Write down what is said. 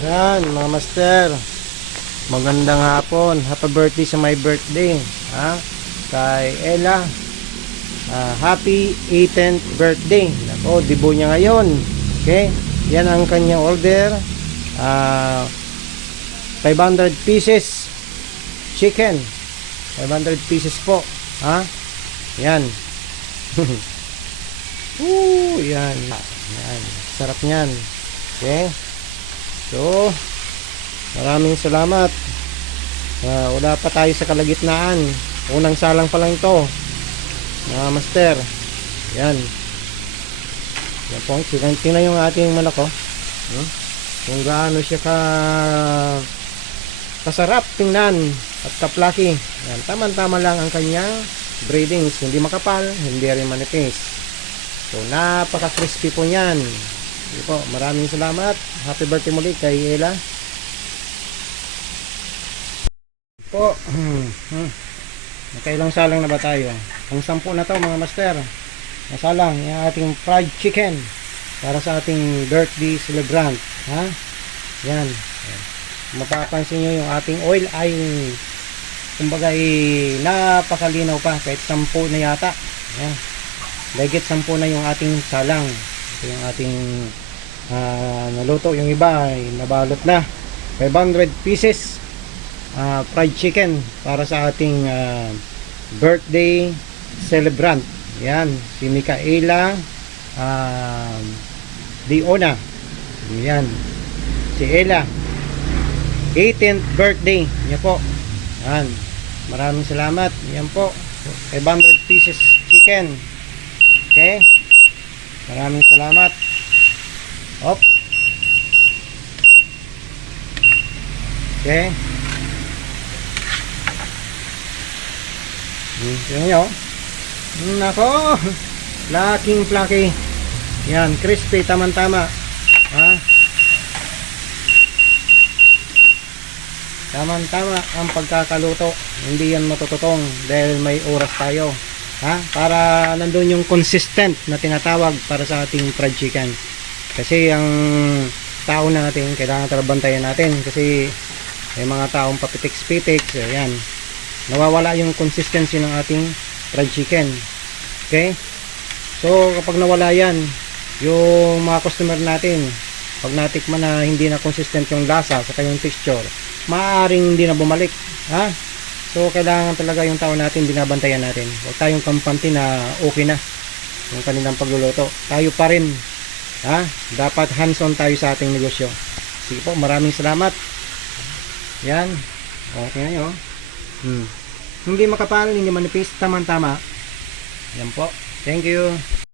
Yan, mga master. Magandang hapon. Happy birthday sa my birthday. Ha? Kay Ella. Happy 18th birthday. Nako, debut niya ngayon. Okay? Yan ang kanyang order. 500 pieces chicken. 500 pieces po. Ha? Yan. Yan. Yan. Sarap niyan. Okay? So, maraming salamat. Wala pa tayo sa kalagitnaan. Unang salang pa lang ito, mga master. Yan. Yan po. Tingnan yung ating manok, oh. Kung gaano siya kasarap tingnan at kaplaki. Yan. Tama-tama lang ang kanyang breedings. Hindi makapal, hindi rin manipis. So, napaka-crispy po niyan. Sige po, maraming salamat. Happy birthday muli kay Ella. Po. Nakailang salang na ba tayo? Ang 10 na to, mga master. Nasalang yung ating fried chicken para sa ating birthday celebrant. Ha? Yan. Mapapansin nyo yung ating oil ay kumbaga napakalinaw pa kahit 10 na yata. Yan. Dahigit 10 na yung ating salang. Ito yung ating naluto. Yung iba ay nabalot na. 500 pieces fried chicken para sa ating birthday celebrant. Yan, si Micaela Diona. Yan, si Ella 18th birthday niya po. Yan, maraming salamat. Yan po, 500 pieces chicken. Okay, maraming salamat. Op. Okay. Tingnan nyo. Nako. Laking plaki. Yan. Crispy. Tama-tama. Ha? Tama-tama ang pagkakaluto. Hindi yan matututong dahil may oras tayo. Ha? Para nandun yung consistent na tinatawag para sa ating fried chicken. Kasi ang tao natin, kailangan bantayan natin. Kasi may mga taong papitiks-pitiks. Ayan. Nawawala yung consistency ng ating fried chicken. Okay? So, kapag nawala yan, yung mga customer natin, pag natikman na hindi na consistent yung lasa sa kanyang texture, maaaring hindi na bumalik. Ha? So, kailangan talaga yung tao natin, binabantayan natin. Huwag tayong kampante na okay na yung kanilang pagluluto. Tayo pa rin. Ha? Dapat hands-on tayo sa ating negosyo. Sige po, maraming salamat. Yan. Okay na yun. Hindi makapal, hindi manipis, tama-tama. Yan po. Thank you.